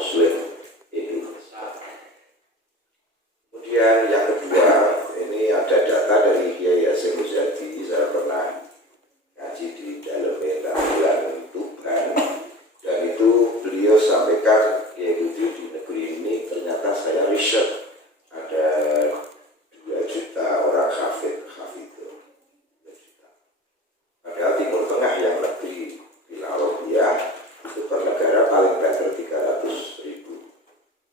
Muslim Indonesia. Kemudian yang kedua, ini ada data dari Kiai Hasyim Muzadi. Saya pernah ngaji di dalamnya tampilan Tuban, dan itu beliau sampaikan Kiai Budi di negeri ini ternyata saya riset ada 2 juta orang hafid itu. Padahal Timur Tengah yang lebih Filawiyah itu per negara paling banter 300.000.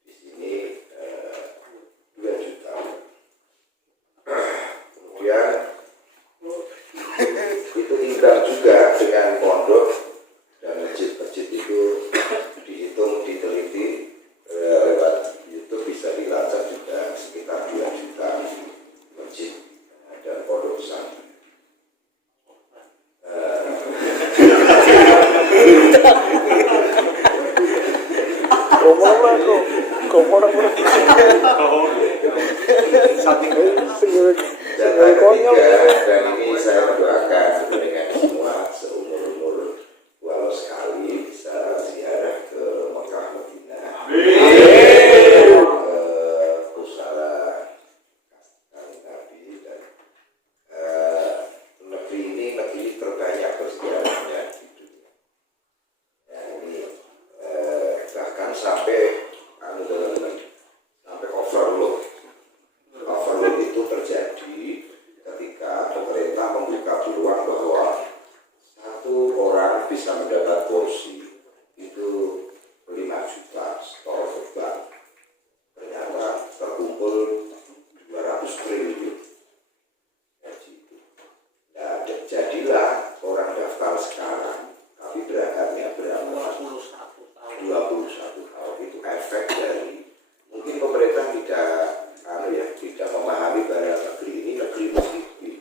Di sini 2 juta. Kemudian itu imbang juga dengan pondok dan masjid-masjid itu dihitung, diteliti lewat YouTube bisa dilacak juga sekitar 2 juta masjid dan pondok pesantren. Dan ini saya mendoakan dengan semua seumur-umur walau sekali bisa ziarah ke Mekah Madinah. Pusara Nabi, dan negeri ini negeri terbanyak bersejarahnya di dunia. Ya, ini bahkan sampai overload itu terjadi ketika pemerintah membuka peluang bahwa 1 orang bisa mendapat kursi itu 5 juta store beban. Ternyata terkumpul 200 triliun. Nah, jadilah orang daftar sekarang, tapi berangkatnya berapa? 21 tahun. Itu efek dari mungkin pemerintah tidak memahami bahwa negeri ini negeri miskin.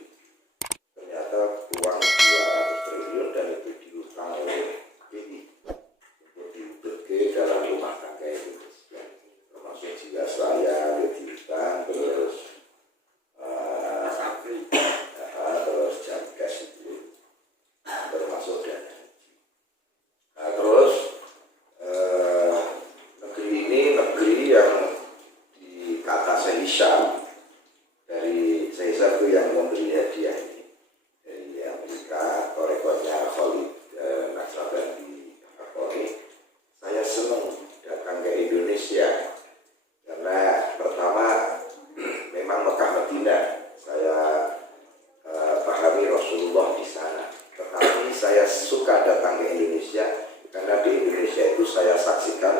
Ternyata uang 200 triliun dan itu diutang oleh BI untuk diberke dalam rumah tangga Indonesia, termasuk Jiwasraya, diutang, terus Jamkes itu termasuk dana. Nah, terus negeri ini negeri yang dikata Syekh dari Syekh itu yang memberi hadiah ini dari Amerika, rekornya Khalid Naqsyabandi. Saya senang datang ke Indonesia karena pertama memang Mekah Madinah saya pahami Rasulullah di sana, tetapi saya suka datang ke Indonesia karena di Indonesia itu saya saksikan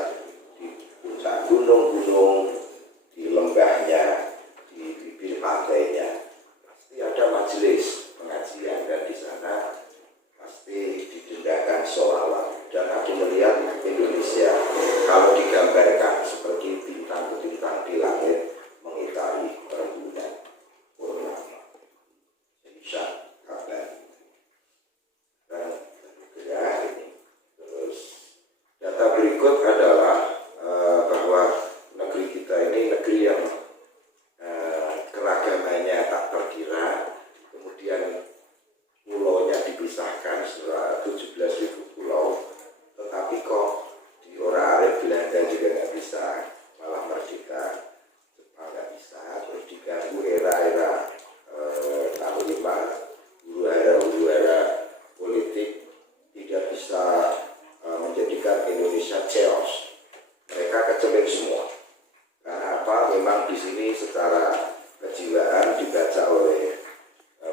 di puncak gunung-gunung, di lembahnya, di bibir pantainya pasti ada majelis pengajian, dan di sana pasti didengarkan sholawat. Dan aku melihat Indonesia kalau digambarkan seperti bintang-bintang di langit mengitari rembulan purnama. Insya kabar dan negara ini. Terus data berikut adalah bahwa negeri kita ini negeri yang keragamannya tak terkira. Kemudian pulaunya dipisahkan, 17.000 pulau, tetapi kok di Ora-Arif Belanda juga nggak bisa, malah merdeka, Jepang nggak bisa, terus diganggu era-era Panglima, huru-hara politik, tidak bisa menjadikan Indonesia chaos. Mereka kecemin semua. Karena apa? Memang di sini secara kejiwaan dibaca oleh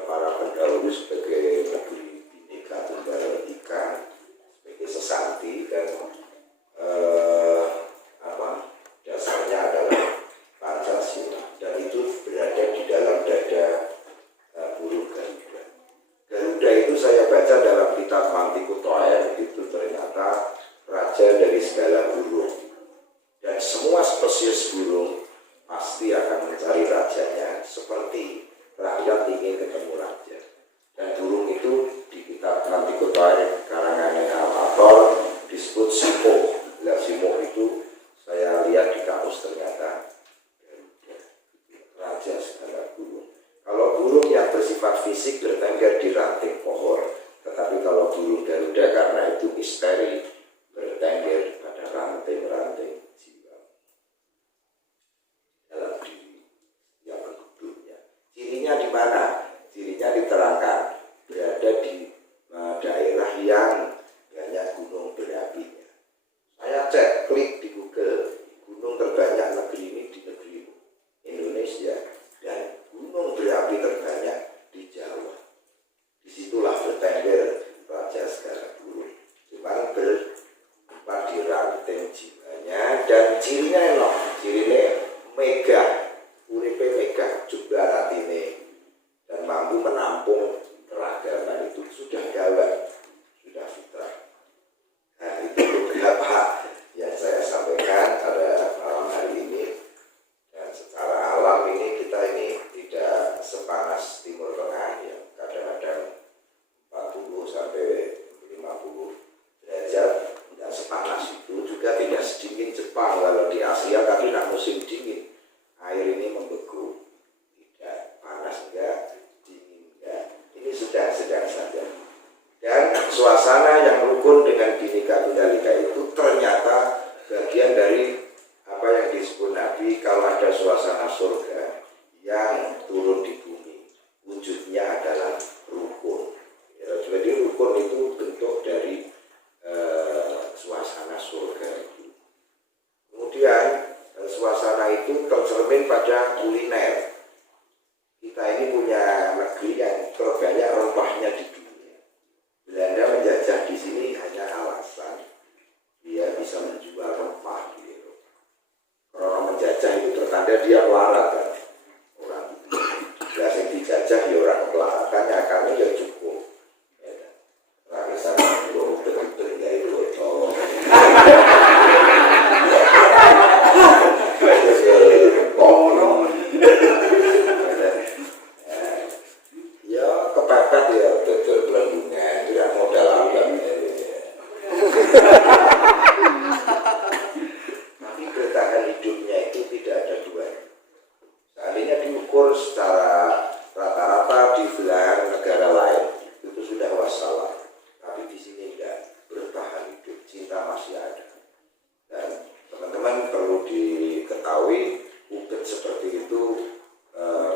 para pendahulu sebagai negeri Bhinneka Tunggal Ika, sebagai sesanti, dan dasarnya adalah Pancasila, dan itu berada di dalam dada burung Garuda. Garuda itu saya baca dalam kitab Mantiqutoen, itu ternyata raja dari segala burung, dan semua spesies burung pasti akan mencari rajanya, seperti rakyat ingin ketemu raja. Dan burung itu di kitab Mantiqutoen karangannya Al-Athor disebut simo. Nah, simo itu saya lihat di kamus ternyata Garuda, raja segala burung. Kalau burung yang bersifat fisik bertengger di ranting pohon, tetapi kalau burung Garuda karena itu misteri bertengger pada ranting-ranting cirinya enak, cirinya megah, uripe megah, juga ratine dan mampu menampung keragaman itu sudah gawat, sudah fitrah. Nah itu beberapa yang saya sampaikan pada malam hari ini. Dan secara alam ini kita ini tidak sepanas Timur Tengah yang kadang-kadang 40 sampai 50 derajat, tidak sepanas itu, juga tidak sedingin Jepang. Kalau di Asia kan tidak musim dingin, air ini membeku, tidak panas enggak, dingin enggak, ini sudah sedang saja. Dan suasana yang rukun dengan Bhinneka Tunggal Ika itu ternyata bagian dari apa yang disebut Nabi, kalau ada suasana surga yang turun di bumi, wujudnya adalah rukun. Ya, jadi rukun itu bentuk dari suasana surga itu. Kemudian suasana itu tercermin pada kuliner. Kita ini punya negeri yang terbanyak rempahnya di dunia. Belanda menjajah di sini hanya alasan dia bisa menjual rempah di Eropa. Karena menjajah itu tertanda dia melarat kan. Orang biasa dijajah ya orang melarat, kami ya cukup. Lagi sana belum betul ya itu. Ya kepepet ya betul berhubungan dengan modal abang. Tapi bertahan hidupnya itu tidak ada dua. Seandainya diukur secara rata-rata di belahan negara lain itu sudah wassalam. Tapi di sini enggak, bertahan hidup, cinta masih ada. Dan teman-teman perlu diketahui Ubud seperti itu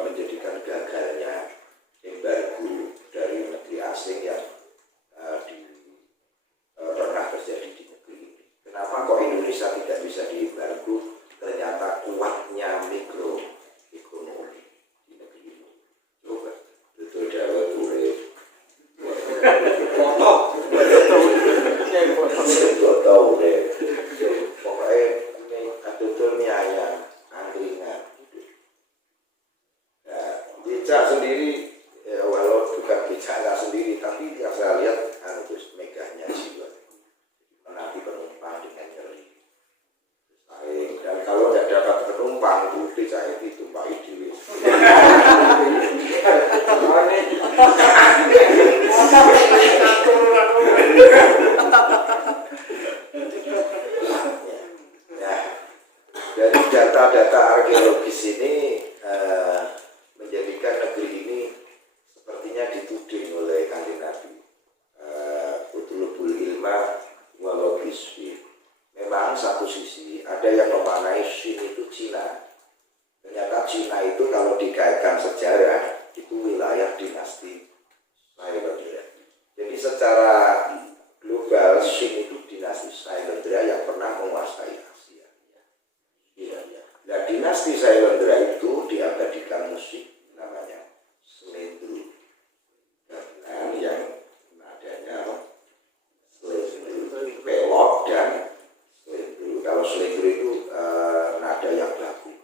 menjadikan gagalnya embargo dari negeri asing yang pernah terjadi di negeri ini. Kenapa kok Indonesia tidak bisa diembargo? Ternyata kuatnya mikroekonomi di negeri ini. Coba betul Jawa Turek. Pokoknya betul nih ayam angkringan. Nah, becak sendiri ya, walau bukan becaknya sendiri, tapi yang saya lihat terus megahnya jiwa, menanti penumpang dengan nyeri. Dan kalau tidak dapat penumpang, itu becak itu tumpaki diri. Dari data-data arkeologis ini menjadikan negeri ini sepertinya dituding oleh Kanjeng Nabi. Utlubul ilma walau bisfi. Memang satu sisi ada yang memaknai Shin itu Cina. Ternyata Cina itu kalau dikaitkan sejarah itu wilayah dinasti Sailendra. Jadi secara global Shin itu dinasti Sailendra yang pernah menguasai Asia. Iya. Nah, dinasti Sailendra itu diabadikan musik namanya slendro. Dan yang nadanya slendro, pelok dan slendro. Kalau slendro itu nada yang baku.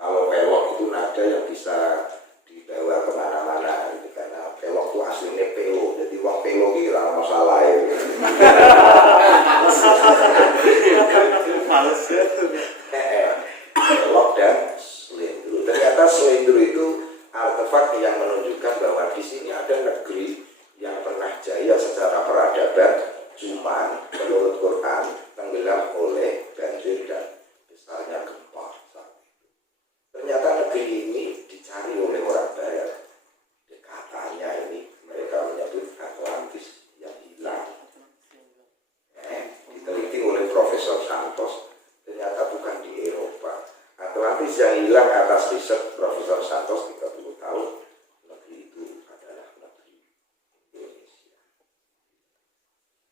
Kalau pelok itu nada yang bisa dibawa kemana-mana. Gitu. Karena pelok itu aslinya pelo. Jadi wong pelo ini tidak masalah ya. Pelok dan slendro. Ternyata slendro itu artefak yang menunjukkan bahwa di sini ada negeri yang pernah jaya secara peradaban, cuman menurut Quran tenggelam oleh banjir dan besarnya gempa. Ternyata negeri ini dicari oleh orang Barat. Katanya ini mereka menyebut Atlantis yang hilang. Diteliti oleh Profesor Santos, ternyata bukan di Eropa. Atlantis yang hilang atas riset Profesor Santos 30 tahun, negeri itu adalah negeri Indonesia.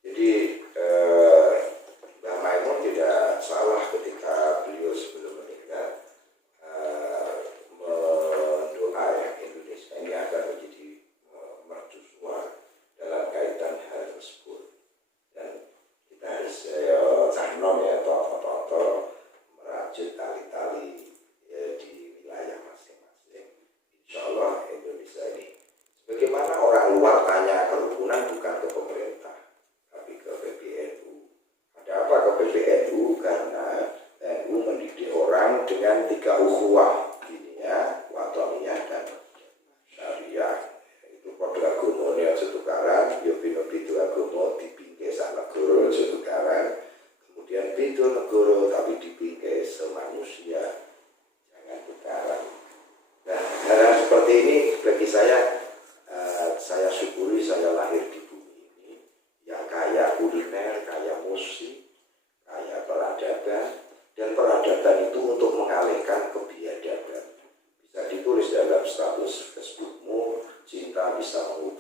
Jadi Mbah Maimun tidak salah ketika beliau sebelum meninggal mendoa Indonesia ini akan menjadi mercusuar dalam kaitan hal tersebut. Dan kita harus cahnom ya, toto untuk mengalihkan kebiadaban. Bisa ditulis dalam status Facebookmu, cinta bisa mengubah